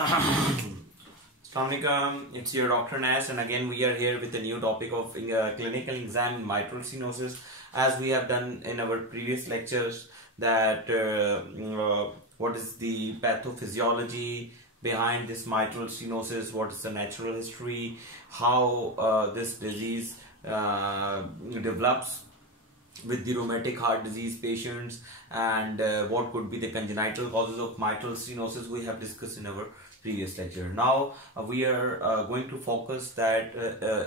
Assalamualaikum, it's your DrNAS, and again we are here with a new topic of clinical exam in mitral stenosis. As we have done in our previous lectures, that what is the pathophysiology behind this mitral stenosis, what is the natural history, how this disease develops with the rheumatic heart disease patients, and what could be the congenital causes of mitral stenosis we have discussed in our previous lecture. Now we are going to focus that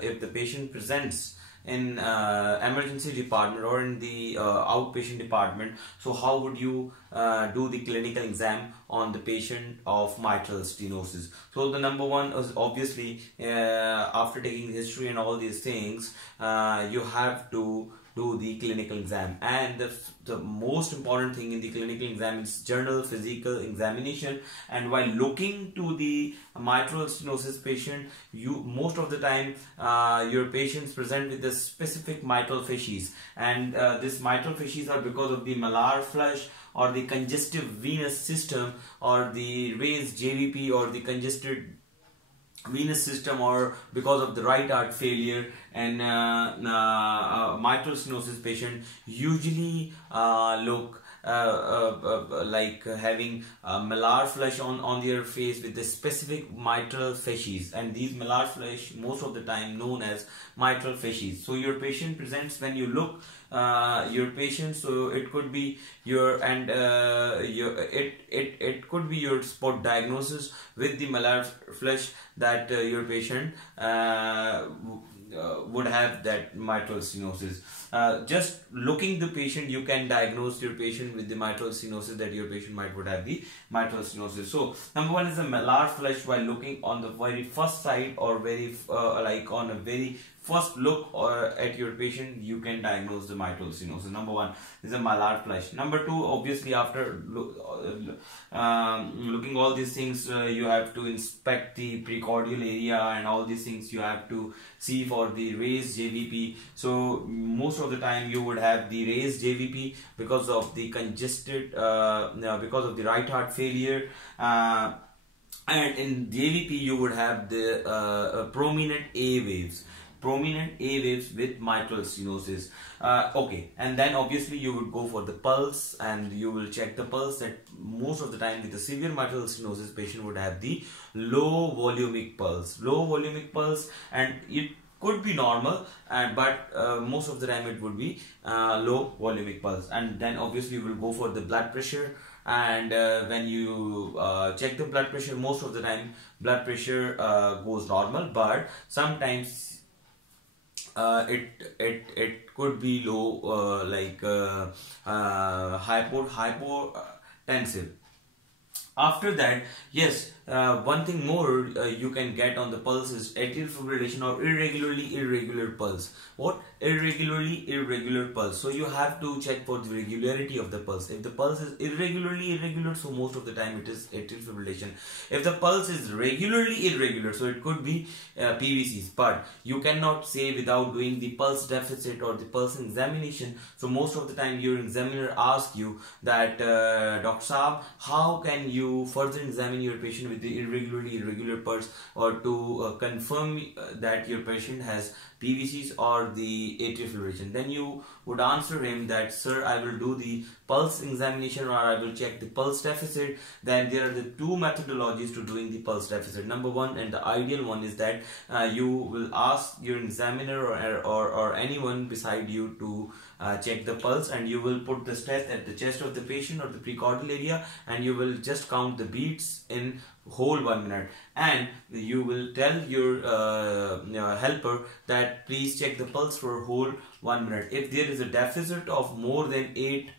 if the patient presents in emergency department or in the outpatient department, so how would you do the clinical exam on the patient of mitral stenosis? So the number one is obviously after taking the history and all these things, you have to do the clinical exam, and the most important thing in the clinical exam is general physical examination. And while looking to the mitral stenosis patient, most of the time your patients present with the specific mitral facies, and this mitral facies are because of the malar flush or the congestive venous system or the raised JVP or the congested venous system, or because of the right heart failure. And mitral stenosis patient usually look like having malar flush on their face with the specific mitral facies, and these malar flush most of the time known as mitral facies. So your patient presents, when you look your patient, so it could be your it could be your spot diagnosis with the malar flush that your patient would have that mitral stenosis. Just looking the patient, you can diagnose your patient with the mitral stenosis, that your patient would have the mitral stenosis. So number one is the malar flush. While looking on the very first sight, or very like on a very first look at your patient, you can diagnose the mitral stenosis. Number one is a malar flush. Number two, obviously after looking all these things, you have to inspect the precordial area and all these things. You have to see for the raised JVP. So most of the time you would have the raised JVP because of the congested, because of the right heart failure. And in JVP you would have the prominent A waves. With mitral stenosis. Okay, and then obviously you would go for the pulse, and you will check the pulse. That most of the time with the severe mitral stenosis patient would have the low volumic pulse, and it could be normal, but most of the time it would be low volumic pulse. And then obviously you will go for the blood pressure, and when you check the blood pressure, most of the time blood pressure goes normal, but sometimes it could be low, like hypotensive. After that, yes, one thing more you can get on the pulse is atrial fibrillation or irregular pulse. What? Irregular pulse. So you have to check for the regularity of the pulse. If the pulse is irregular, so most of the time it is atrial fibrillation. If the pulse is regularly irregular, so it could be PVCs. But you cannot say without doing the pulse deficit or the pulse examination. So most of the time your examiner asks you that, Dr. Saab, how can you further examine your patient with the irregular pulse, or to confirm that your patient has PVCs or the atrial fibrillation? Then you would answer him that, sir, I will do the pulse examination, or I will check the pulse deficit. Then there are the two methodologies to doing the pulse deficit. Number one, and the ideal one, is that you will ask your examiner or anyone beside you to check the pulse, and you will put the stent at the chest of the patient or the precordial area, and you will just count the beats in whole 1 minute, and you will tell your helper that please check the pulse for whole 1 minute. If there is a deficit of more than 8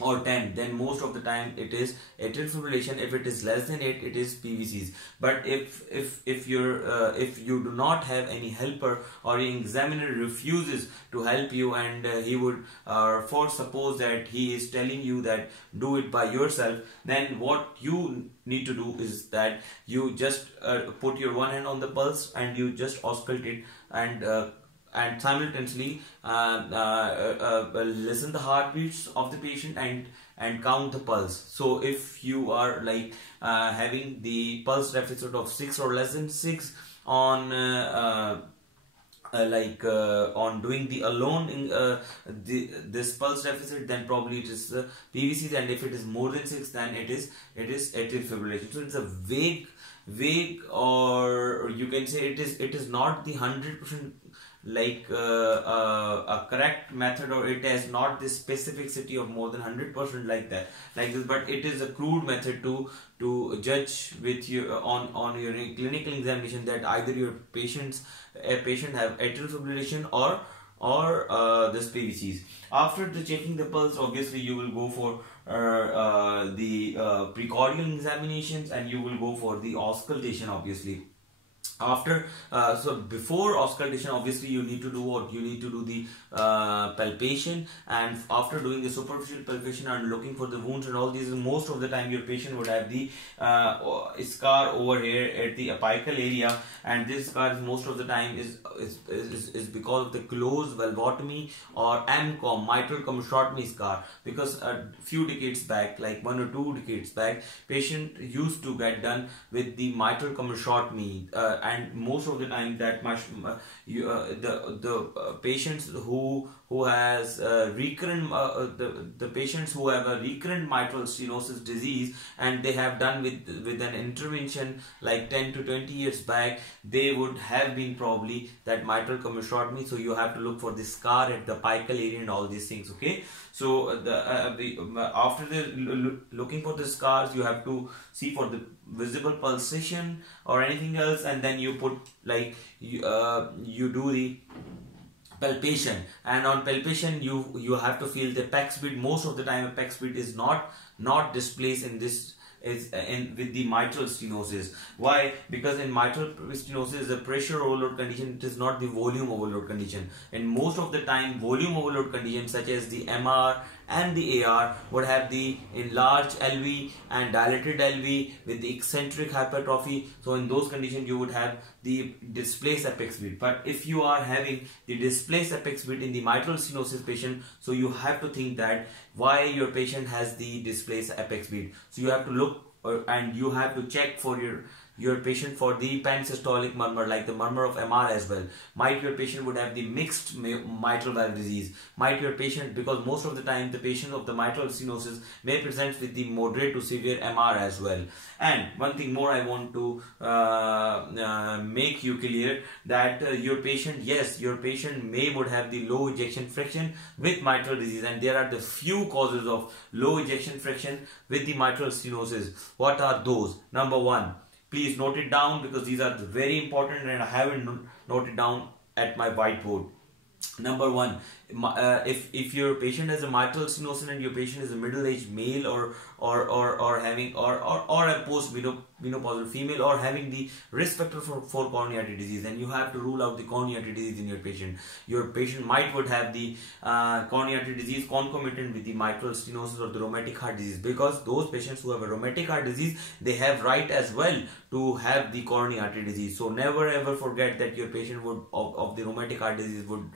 or 10, then most of the time it is atrial fibrillation. If it is less than 8, it is PVCs. But if you do not have any helper, or your examiner refuses to help you, and he would for suppose that he is telling you that do it by yourself, then what you need to do is that you just put your one hand on the pulse, and you just auscultate it, and simultaneously listen the heartbeats of the patient, and and count the pulse. So if you are like having the pulse deficit of 6 or less than 6 on on doing the alone in this pulse deficit, then probably it is PVCs, and if it is more than 6, then it is atrial fibrillation. So it's a vague, or you can say it is not the 100% like a correct method, or it has not this specificity of more than 100% like this, but it is a crude method to judge with you on your clinical examination that either your patient have atrial fibrillation or this PVCs. After the checking the pulse, obviously you will go for the precordial examinations, and you will go for the auscultation obviously. After so before auscultation, obviously you need to do what? You need to do the palpation, and after doing the superficial palpation and looking for the wounds and all these, most of the time your patient would have the scar over here at the apical area, and this scar is most of the time is because of the closed valvotomy or MCOM, mitral commissurotomy scar, because a few decades back, like 1 or 2 decades back, patient used to get done with the mitral commissurotomy, and most of the time that much the patients who has recurrent the patients who have a recurrent mitral stenosis disease, and they have done with an intervention like 10 to 20 years back, they would have been probably that mitral commissurotomy. So you have to look for the scar at the apical area and all these things. Okay, so after the looking for the scars, you have to see for the visible pulsation or anything else, and then you put like you do the palpation, and on palpation you have to feel the apex beat. Most of the time apex beat is not displaced in this with the mitral stenosis. Why? Because in mitral stenosis, the pressure overload condition, it is not the volume overload condition. And most of the time volume overload conditions such as the MR and the AR would have the enlarged LV and dilated LV with the eccentric hypertrophy. So in those conditions you would have the displaced apex beat. But if you are having the displaced apex beat in the mitral stenosis patient, so you have to think that why your patient has the displaced apex beat. So you have to look and you have to check for your patient for the pansystolic murmur, like the murmur of MR as well. Might your patient would have the mixed mitral valve disease. Might your patient, because most of the time the patient of the mitral stenosis may present with the moderate to severe MR as well. And one thing more I want to make you clear, that your patient, yes, your patient would have the low ejection fraction with mitral disease, and there are the few causes of low ejection fraction with the mitral stenosis. What are those? Number one, please note it down because these are very important and I haven't noted down at my whiteboard. Number one, if your patient has a mitral stenosis and your patient is a middle-aged male or having or a post-menopausal female or having the risk factor for coronary artery disease, then you have to rule out the coronary artery disease in your patient. Your patient would have the coronary artery disease concomitant with the mitral stenosis or the rheumatic heart disease, because those patients who have a rheumatic heart disease, they have right as well to have the coronary artery disease. So never ever forget that your patient would of the rheumatic heart disease would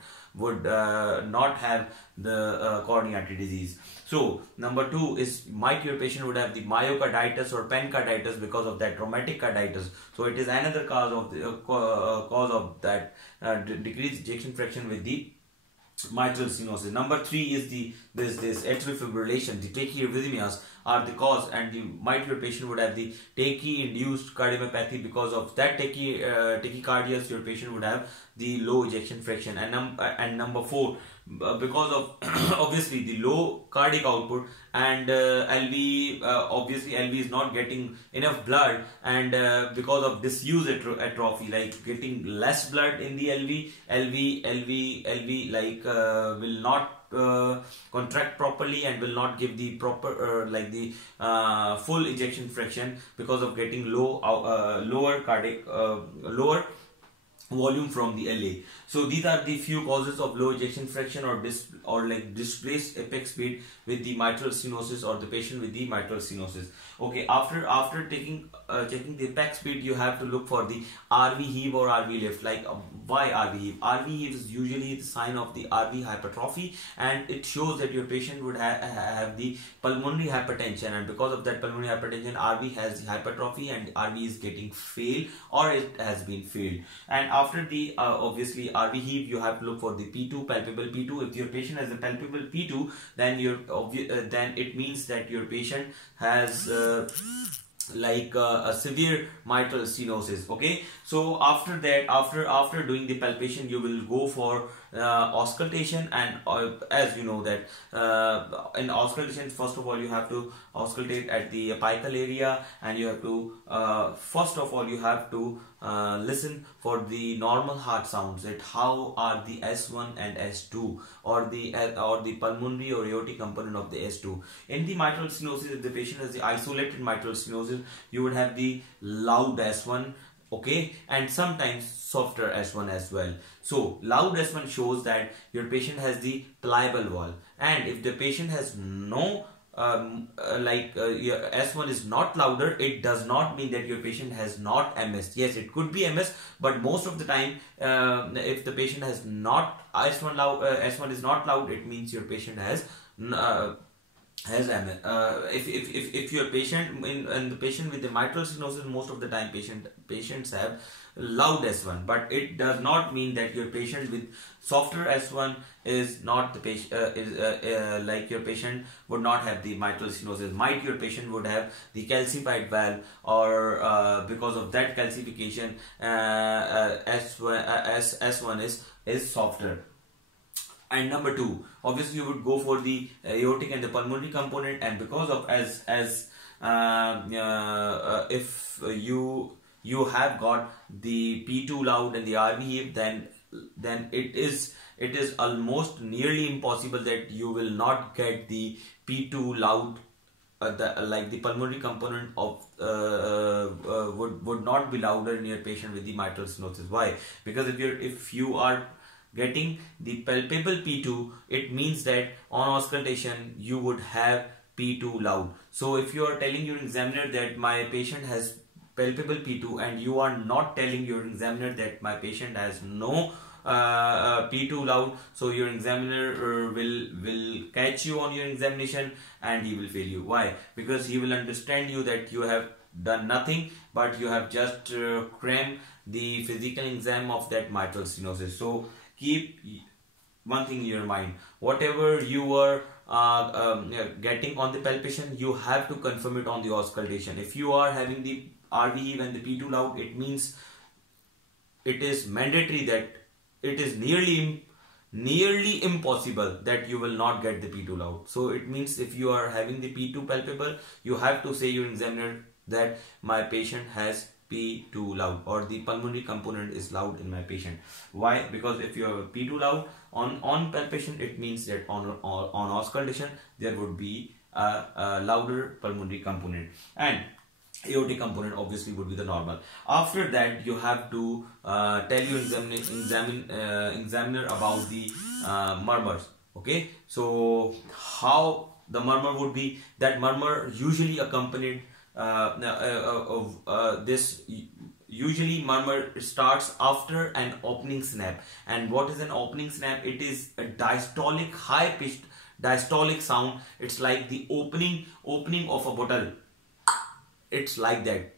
not have the coronary artery disease. So number two is, might your patient would have the myocarditis or pericarditis because of that rheumatic carditis. So it is another cause of the cause of that decreased ejection fraction with the mitral stenosis. Number three is this atrial fibrillation. The tachyarrhythmias are the cause, and your patient would have the tachy-induced cardiomyopathy. Because of that tachycardias, your patient would have the low ejection fraction. And number four, because of obviously the low cardiac output and LV, obviously LV is not getting enough blood, and because of disuse atrophy, like getting less blood in the LV like will not contract properly and will not give the proper full ejection fraction because of getting lower volume from the LA. So these are the few causes of low ejection fraction or displaced apex speed with the mitral stenosis, or the patient with the mitral stenosis. Okay, after taking checking the apex speed, you have to look for the RV heave or RV lift. Like why RV heave? RV heave is usually the sign of the RV hypertrophy, and it shows that your patient would have the pulmonary hypertension, and because of that pulmonary hypertension, RV has the hypertrophy and RV is getting failed or it has been failed. And after the obviously RV heave, you have to look for the P2, palpable P2. If your patient has a palpable P2, then then it means that your patient has a severe mitral stenosis. Okay, so after that, after doing the palpation, you will go for auscultation. And as you know that in auscultation, first of all you have to auscultate at the apical area, and you have to first of all you have to listen for the normal heart sounds, that how are the S1 and S2, or the pulmonary or aortic component of the S2. In the mitral stenosis, if the patient has the isolated mitral stenosis, you would have the loud S1, okay, and sometimes softer S1 as well. So loud S1 shows that your patient has the pliable valve, and if the patient has no your S1 is not louder, it does not mean that your patient has not MS. Yes, it could be MS, but most of the time, if the patient has not S1 is not loud, it means your patient has MS. If your patient and the patient with the mitral stenosis, most of the time patients have loud S1, but it does not mean that your patient with softer S1 is not the patient like your patient would not have the mitral stenosis. Might your patient would have the calcified valve, or because of that calcification, S1 is softer. And number two, obviously you would go for the aortic and the pulmonary component, and because of if you have got the P2 loud and the RV heave, then it is almost nearly impossible that you will not get the P2 loud. The pulmonary component of would not be louder in your patient with the mitral stenosis. Why? Because if you are getting the palpable P2, it means that on auscultation you would have P2 loud. So if you are telling your examiner that my patient has palpable P2, and you are not telling your examiner that my patient has no P2 loud, so your examiner will catch you on your examination and he will fail you. Why? Because he will understand you that you have done nothing, but you have just crammed the physical exam of that mitral stenosis. So keep one thing in your mind: whatever you are getting on the palpation, you have to confirm it on the auscultation. If you are having the RV and the P2 loud, it means it is mandatory that it is nearly impossible that you will not get the P2 loud. So it means if you are having the P2 palpable, you have to say your examiner that my patient has P2 loud, or the pulmonary component is loud in my patient. Why? Because if you have a P2 loud on palpation, it means that on auscultation there would be a louder pulmonary component, and aortic component obviously would be the normal. After that, you have to tell your examiner about the murmurs. Okay, so how the murmur would be? That murmur usually accompanied usually murmur starts after an opening snap. And what is an opening snap? It is a diastolic, high pitched diastolic sound. It's like the opening of a bottle. It's like that.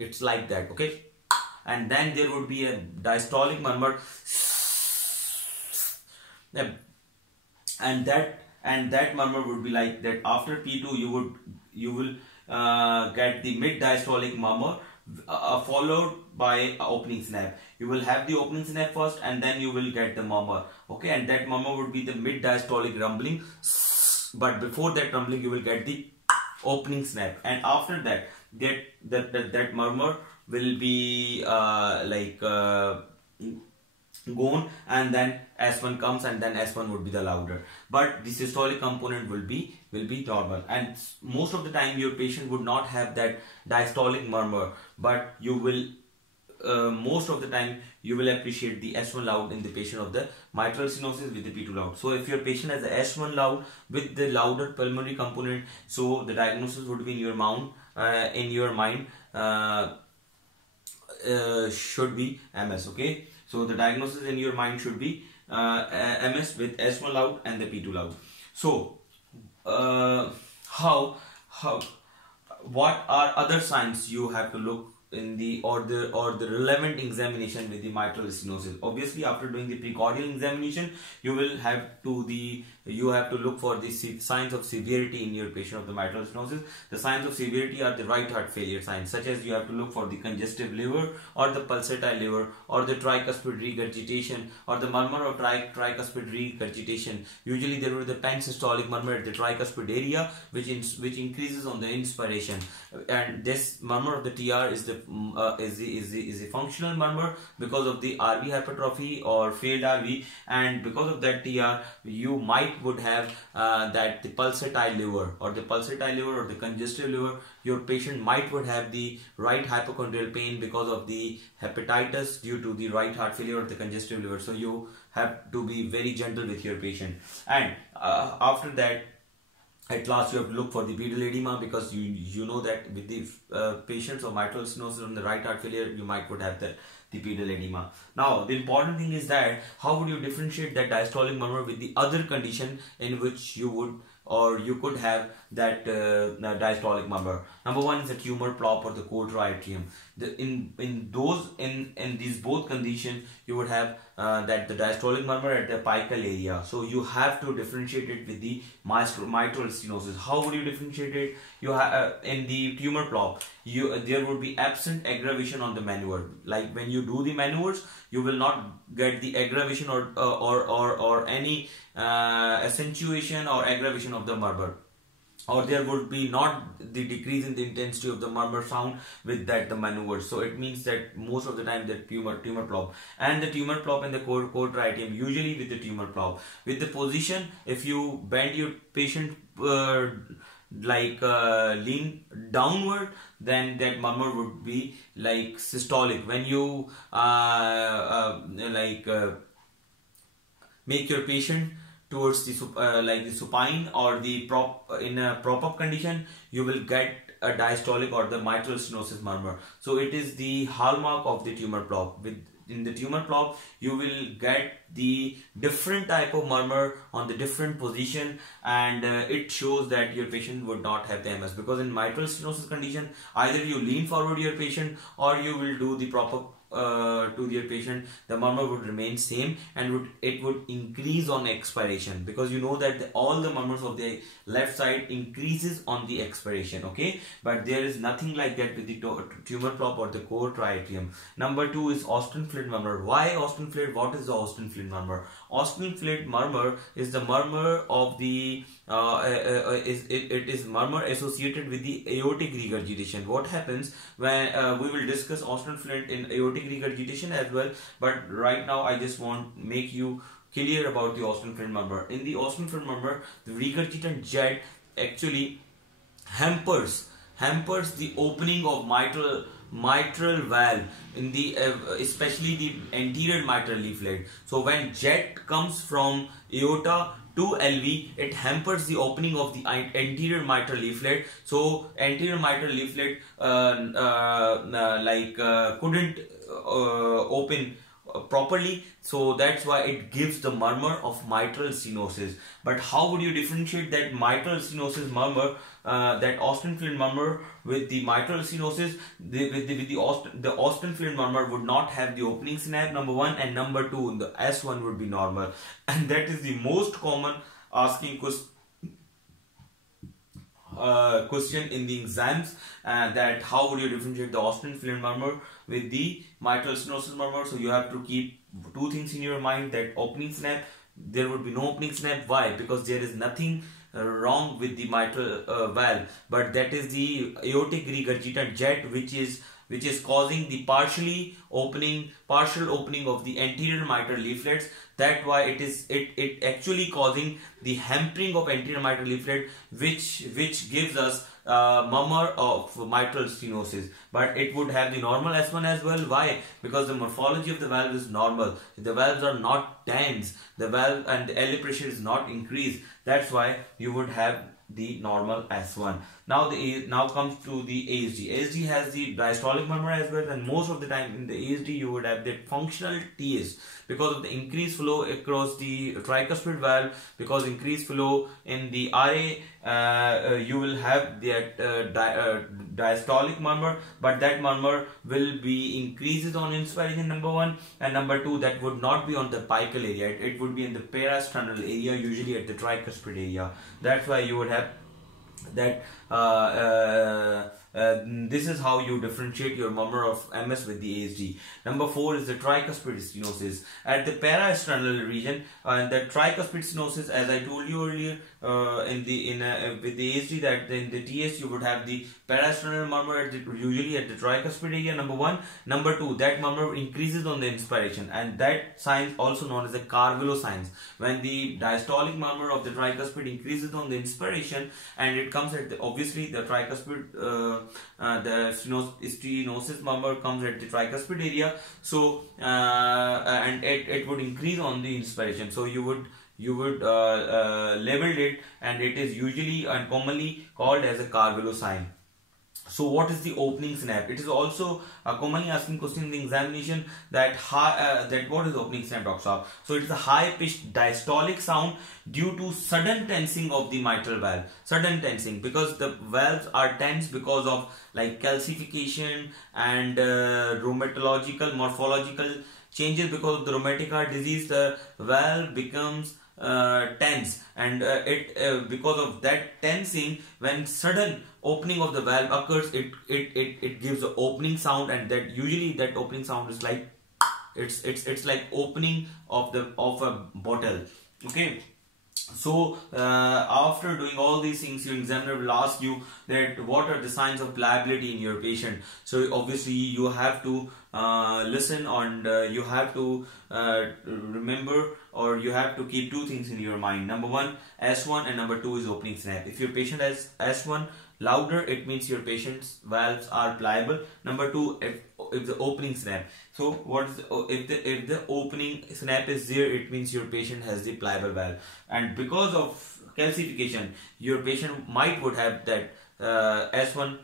Okay, and then there would be a diastolic murmur, and that murmur would be like that. After P2, you will get the mid diastolic murmur, followed by a opening snap. You will have the opening snap first, and then you will get the murmur. Okay, and that murmur would be the mid diastolic rumbling, but before that rumbling you will get the opening snap. And after that, that murmur will be gone, and then S1 comes, and then S1 would be the louder, but the systolic component will be normal. And most of the time your patient would not have that diastolic murmur, but you will most of the time you will appreciate the S1 loud in the patient of the mitral stenosis with the P2 loud. So if your patient has the S1 loud with the louder pulmonary component, so the diagnosis would be in your mind should be MS. Okay, so the diagnosis in your mind should be MS with S1 loud and the P2 loud. So what are other signs you have to look in the relevant examination with the mitral stenosis? Obviously, after doing the precordial examination, you have to look for the signs of severity in your patient of the mitral stenosis. The signs of severity are the right heart failure signs, such as you have to look for the congestive liver or the pulsatile liver or the tricuspid regurgitation or the murmur of tricuspid regurgitation. Usually there will be the pansystolic murmur at the tricuspid area, which increases on the inspiration, and this murmur of the TR is the functional murmur because of the RV hypertrophy or failed RV, and because of that TR you would have that the pulsatile liver or the congestive liver. Your patient would have the right hypochondrial pain because of the hepatitis due to the right heart failure or the congestive liver. So you have to be very gentle with your patient, and after that, at last, you have to look for the pedal edema, because you know that with the patients of mitral stenosis on the right heart failure, you would have the pedal edema. Now, the important thing is that how would you differentiate that diastolic murmur with the other condition in which you could have that diastolic murmur. Number one is the tumor plop or the cotratrium. In these both conditions, you would have that the diastolic murmur at the apical area. So you have to differentiate it with the mitral stenosis. How would you differentiate it? You have in the tumor plop, there would be absent aggravation on the maneuver. Like when you do the maneuvers, you will not get the aggravation or any accentuation or aggravation of the murmur, or there would be not the decrease in the intensity of the murmur sound with that the maneuver. So it means that most of the time the tumor plop and the tumor plop in the cotratrium, usually with the tumor plop, with the position, if you bend your patient lean downward, then that murmur would be like systolic. When you make your patient towards the the supine or the in a prop-up condition, you will get a diastolic or the mitral stenosis murmur. So it is the hallmark of the tumor plop. In the tumor plop, you will get the different type of murmur on the different position, and it shows that your patient would not have the MS, because in mitral stenosis condition, either you lean forward your patient or you will do the prop-up to your patient, the murmur would remain same, and it would increase on expiration, because you know that all the murmurs of the left side increases on the expiration. Okay, but there is nothing like that with the tumor plop or the cotratrium. Number two is Austin-Flint murmur. Why Austin-Flint? What is the Austin-Flint murmur? Austin-Flint murmur is the murmur of the it is murmur associated with the aortic regurgitation. What happens when we will discuss Austin-Flint in aortic regurgitation as well, but right now I just want to make you clear about the Austin-Flint murmur. In the Austin-Flint murmur, the regurgitant jet actually hampers the opening of mitral valve in the especially the anterior mitral leaflet. So when jet comes from aorta to LV, it hampers the opening of the anterior mitral leaflet. So anterior mitral leaflet couldn't open properly, so that's why it gives the murmur of mitral stenosis. But how would you differentiate that mitral stenosis murmur, that Austin-Flint murmur with the mitral stenosis? The Austin-Flint murmur would not have the opening snap, number one, and number two, the S1 would be normal, and that is the most common asking question in the exams, that how would you differentiate the Austin-Flint murmur with the mitral stenosis murmur? So you have to keep two things in your mind, that opening snap, there would be no opening snap. Why? Because there is nothing wrong with the mitral valve, but that is the aortic regurgitant jet which is causing the partial opening of the anterior mitral leaflets. That's why it actually causing the hampering of anterior mitral leaflet, which gives us murmur of mitral stenosis, but it would have the normal S1 as well. Why? Because the morphology of the valve is normal. The valves are not tense. The valve and the LA pressure is not increased. That's why you would have the normal S1. Now comes to the ASD. ASD has the diastolic murmur as well, and most of the time in the ASD you would have the functional TS because of the increased flow across the tricuspid valve. Because increased flow in the RA, you will have that diastolic murmur, but that murmur will be increases on inspiration, number one, and number two, that would not be on the apical area. It would be in the parasternal area, usually at the tricuspid area. That's why you would have that. This is how you differentiate your murmur of MS with the ASD. Number 4 is the tricuspid stenosis at the parasternal region. And the tricuspid stenosis, as I told you earlier, with the ASD, that in the TS you would have the parasternal murmur usually at the tricuspid area. Number 1. Number 2, that murmur increases on the inspiration, and that sign also known as the Carvallo signs. When the diastolic murmur of the tricuspid increases on the inspiration, and it comes at obviously the tricuspid, the stenosis murmur comes at the tricuspid area. So and it would increase on the inspiration. So you would label it, and it is usually and commonly called as a Carvallo sign. So what is the opening snap? It is also a commonly asking question in the examination, that what is opening snap, Dr. Saab? So it is a high pitched diastolic sound due to sudden tensing of the mitral valve. Sudden tensing, because the valves are tense because of like calcification and rheumatological morphological changes. Because of the rheumatic heart disease, the valve becomes tense, and because of that tensing, when sudden opening of the valve occurs, it gives the opening sound, and that usually that opening sound is like it's like opening of a bottle. Okay. So after doing all these things, your examiner will ask you that what are the signs of pliability in your patient. So obviously you have to listen, and you have to remember, or you have to keep two things in your mind. Number 1, S1, and number 2 is opening snap. If your patient has S1 louder, it means your patient's valves are pliable. Number 2, if the opening snap. So what is if the opening snap is there, it means your patient has the pliable valve. And because of calcification, your patient would have that S1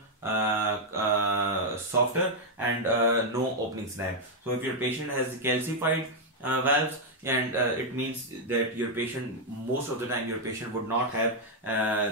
softer and no opening snap. So if your patient has the calcified valves, and it means that your patient, most of the time your patient would not have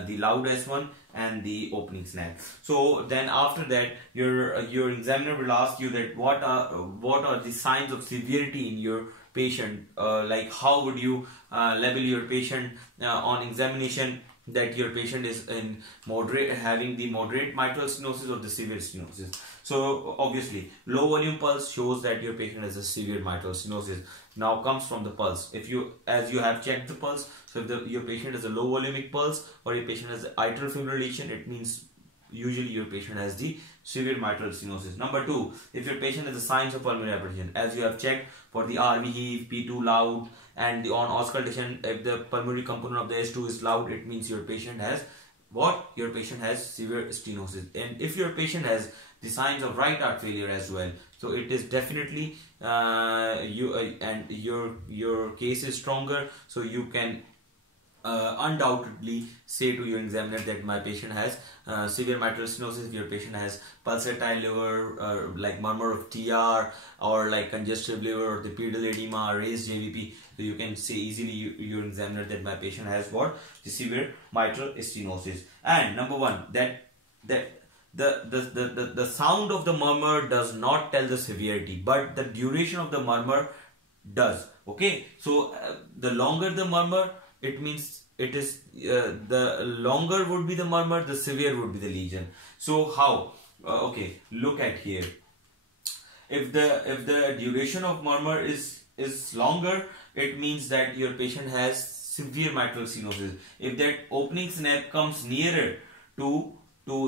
the loud S1 and the opening snap. So then after that, your examiner will ask you that what are the signs of severity in your patient, like how would you label your patient on examination, that your patient is in having the moderate mitral stenosis or the severe stenosis. So obviously low volume pulse shows that your patient has a severe mitral stenosis. Now comes from the pulse. As you have checked the pulse, so if your patient has a low volumic pulse or your patient has atrial fibrillation, it means usually your patient has the severe mitral stenosis. Number 2, if your patient has the signs of pulmonary hypertension, as you have checked for the RV heave, P2 loud, and on auscultation, if the pulmonary component of the S2 is loud, it means your patient has what? Your patient has severe stenosis. And if your patient has the signs of right heart failure as well, so it is definitely and your case is stronger, so you can undoubtedly say to your examiner that my patient has severe mitral stenosis. If your patient has pulsatile liver, like murmur of TR, or like congestive liver, or the pedal edema, raised JVP, so you can say easily your examiner that my patient has what? The severe mitral stenosis. And number 1, that the sound of the murmur does not tell the severity, but the duration of the murmur does. Okay, so the longer the murmur, it means it is the longer would be the murmur, the severe would be the lesion. So how? Okay, look at here. If the duration of murmur is longer, it means that your patient has severe mitral stenosis. If that opening snap comes nearer to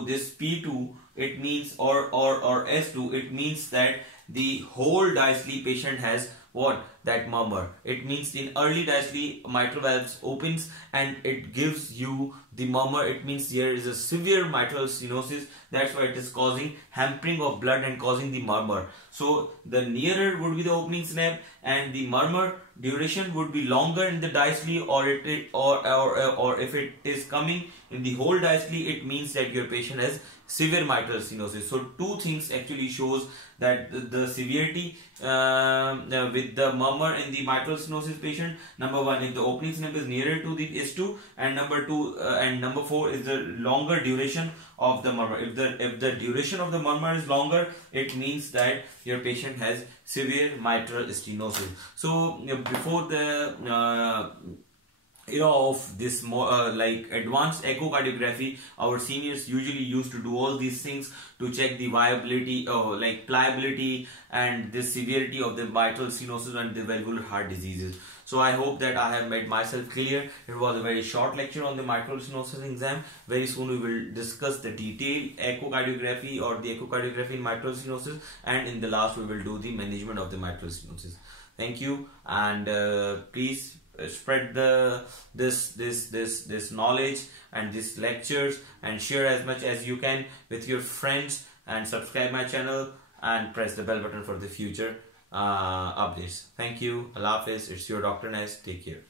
this P2, it means or S2, it means that the whole diastole patient has what? That murmur. It means in early diastole mitral valves opens and it gives you the murmur. It means there is a severe mitral stenosis. That's why it is causing hampering of blood and causing the murmur. So the nearer would be the opening snap, and the murmur duration would be longer in the diastole, or if it is coming in the whole diastole, it means that your patient has severe mitral stenosis. So two things actually shows that the severity with the murmur in the mitral stenosis patient. Number one, if the opening snap is nearer to the S2, and number four is the longer duration of the murmur. If the duration of the murmur is longer, it means that your patient has severe mitral stenosis. So before the of this more like advanced echocardiography, our seniors usually used to do all these things to check the viability, like pliability and the severity of the mitral stenosis and the valvular heart diseases. So I hope that I have made myself clear. It was a very short lecture on the mitral stenosis exam. Very soon we will discuss the detailed echocardiography or the echocardiography in mitral stenosis, and in the last we will do the management of the mitral stenosis. Thank you, and please spread this knowledge and these lectures, and share as much as you can with your friends, and subscribe my channel and press the bell button for the future updates. Thank you. Allah Hafiz. It's your Dr. Nas. Take care.